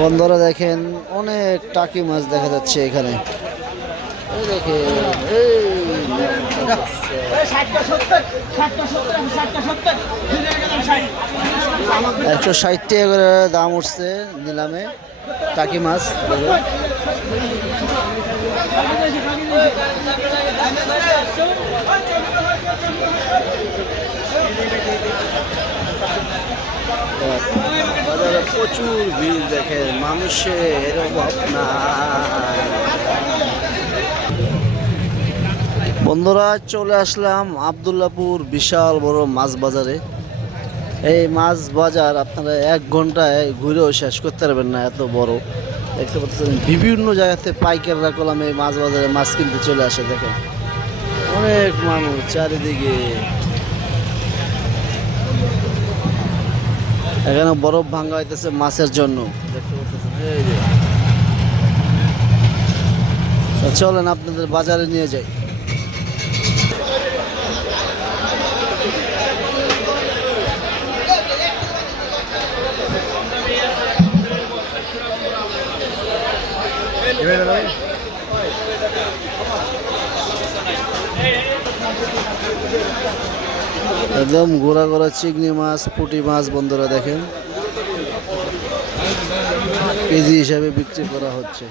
বন্ধুরা দেখেন অনেক টাকি মাছ দেখা যাচ্ছে এখানে। এই দেখেন এই 160 টাকা করে দাম উঠছে নিলামে টাকি মাছ। বাজারে প্রচুর ভিড় দেখেন, মানুষের অভাব না। বন্ধুরা চলে আসলাম আব্দুল্লাহপুর বিশাল বড় মাছ বাজারে। এই মাছ বাজার আপনারা 1 ঘন্টায় ঘুরেও শেষ করতে পারবেন না, এত বড়। দেখতে পাচ্ছেন বিভিন্ন জায়গাতে পাইকাররা কলাম এই মাছ বাজারে মাছ কিনতে চলে আসে। দেখেন অনেক মানুষ চারিদিকে। এখানে বরফ ভাঙা হইতেছে মাছের জন্য, দেখতে পাচ্ছেন। এই যে চলেন আপনাদের বাজারে নিয়ে যাই। একদম ঘোরা ঘোরা চিংড়ি মাছ, পুঁটি মাছ বন্ধুরা দেখেন কেজি হিসাবে বিক্রি করা হচ্ছে।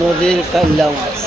নদীর কাল্লা মাছ।